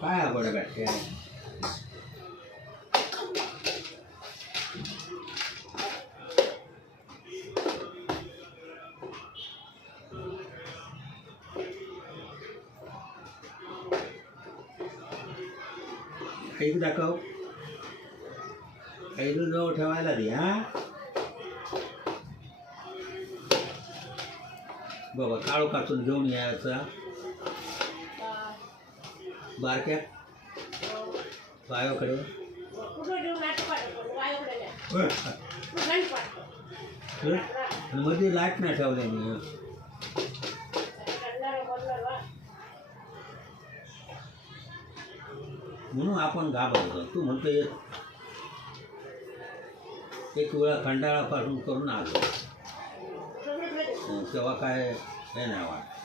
काय आवड भेटते काही दाखव काही जवळ ठेवायला दे हा बाबा काळू काचून घेऊन यायचा बारक्या बायोकडे आणि मध्ये लाईट नाही ठेवल्या मी म्हणून आपण घाबरतो तू म्हणतो एक वेळा खंडाळापासून करून आलो तेव्हा काय हे नाही वाटत